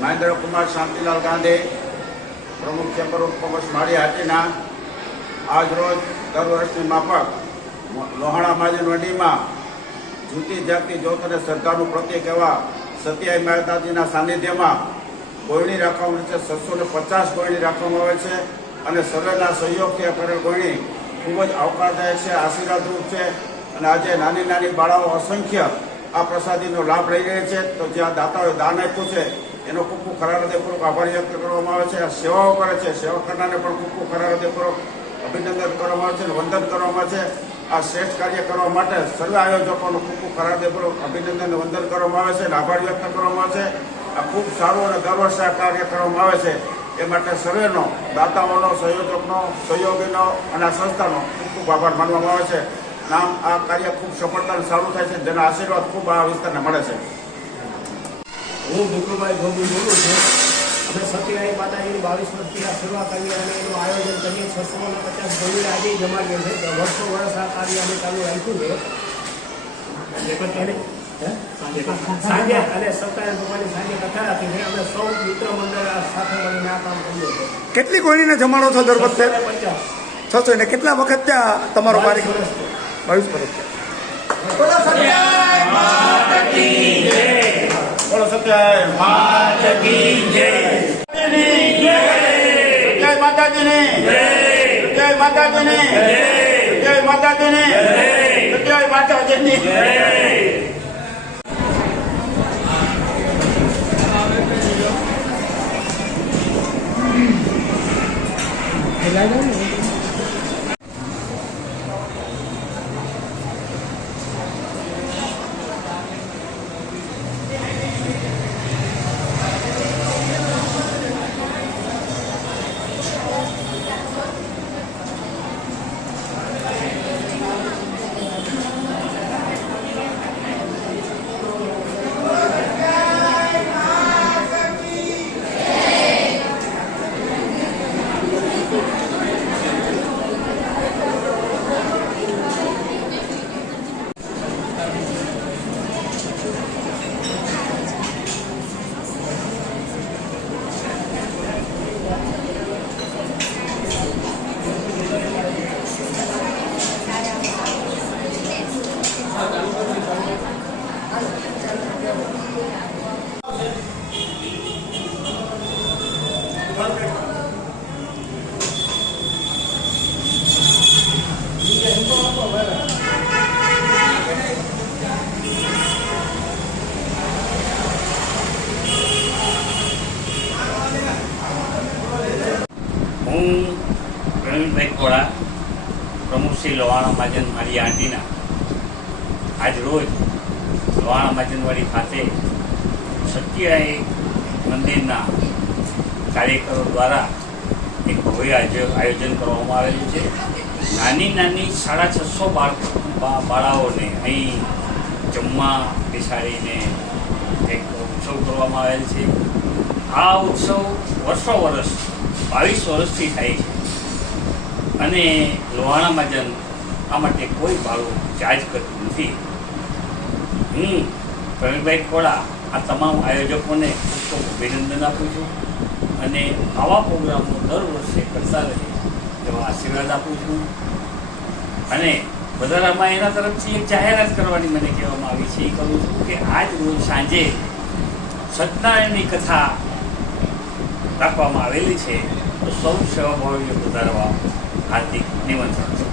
મહેન્દ્ર કુમાર શાંતિલાલ ગાંધી પ્રમુખ chamber of commerce માળી હાટીના આજ રોજ દર વર્ષની માફક લોહાણા મહાજન મંડીમાં જૂતી જાગતી જ્યોત અને શ્રદ્ધાનું પ્રતીક એવા સત્યાઈ માતાજીના સાનિધ્યમાં ગોળણી રાખવામાં આવે છે. 650 ગોળણી રાખવામાં આવે છે અને સર્વેના સહયોગથી કરેલ ગોળણી ખૂબ જ આવકારદાયક છે, આશીર્વાદરૂપ છે અને આજે નાની નાની બાળાઓ અસંખ્ય આ પ્રસાદીનો લાભ લઈ રહ્યા છે. તો જ્યાં દાતાઓએ દાન આપ્યું છે એનો ખૂબ ખૂબ ખરા હૃદયપૂર્વક આભાર વ્યક્ત કરવામાં આવે છે. આ સેવાઓ કરે છે, સેવા કરનારને પણ ખૂબ ખૂબ ખરા હૃદયપૂર્વક અભિનંદન કરવામાં આવે છે અને વંદન કરવામાં આવે છે. આ શ્રેષ્ઠ કાર્ય કરવા માટે સર્વે આયોજકોનું ખૂબ ખૂબ ખરા હૃદયપૂર્વક અભિનંદન અને વંદન કરવામાં આવે છે અને આભાર વ્યક્ત કરવામાં આવે છે. આ ખૂબ સારું અને દર વર્ષે આ કાર્ય કરવામાં આવે છે. એ માટે સર્વેનો, દાતાઓનો, સંયોજકનો, સહયોગીનો અને આ સંસ્થાનો ખૂબ ખૂબ આભાર માનવામાં આવે છે. નામ આ કાર્ય ખૂબ સફળતાથી સારું થાય છે, જેના આશીર્વાદ ખૂબ આ વિસ્તારને મળે છે. હું ભીખુભાઈ ગોબી બોલું છું. અમે સત્યનારાયણ માતાજીની 22 વર્ષથી આ સેવા કરીએ અને એનું આયોજન કરીએ. 650 ગોળી આજે જમાડીએ છીએ. વર્ષો વર્ષ આ કાર્ય અમે ચાલુ રાખ્યું છે. સાંજે અને સત્યનારાયણ ભગવાનની સાંજે કથા રાખી છે. અમે સૌ મિત્ર મંડળ સાથે મળીને આ કામ કરીએ છીએ. કેટલી ગોળીને જમાડો છો દર વખતે? 600. ને કેટલા વખત ત્યાં તમારો કાર્યક્રમ? 22 વર્ષ. બોલો સત્યાય માતા કી જય. બોલો સત્યાય માતા કી જય. માતાજીની જય માતાજીની જય માતાજીની જય માતાજીની. હું પ્રવીણભાઈ ખોડા, પ્રમુખ શ્રી લોહાણા મહાજન મારી આંટીના આજ રોજ લોહાણા મહાજનવાડી ખાતે સત્યરાય મંદિરના કાર્યકરો દ્વારા એક ભવ્ય આયોજન કરવામાં આવેલું છે. નાની નાની 650 બાળાઓને અહીં જમવા બેસાડીને એક ઉત્સવ કરવામાં આવેલ છે. આ ઉત્સવ વર્ષો વર્ષ 22 વર્ષથી થાય છે અને લોહાણા મહાજન આ માટે કોઈ ભાડું ચાર્જ કરતું નથી. હું પ્રવીણભાઈ ખોડા આ તમામ આયોજકોને ખૂબ અભિનંદન આપું છું અને આવા પ્રોગ્રામો દર વર્ષે કરતા રહે એવા આશીર્વાદ આપું છું. અને વધારામાં એના તરફથી એક જાહેરાત કરવાની મને કહેવામાં આવી છે. એ કરું છું કે આજ રોજ સાંજે સત્યનારાયણની કથા રાખવામાં આવેલી છે, તો સૌ સેવાભાવીઓ વધારવા હાર્દિક નિમંત્રણ છે.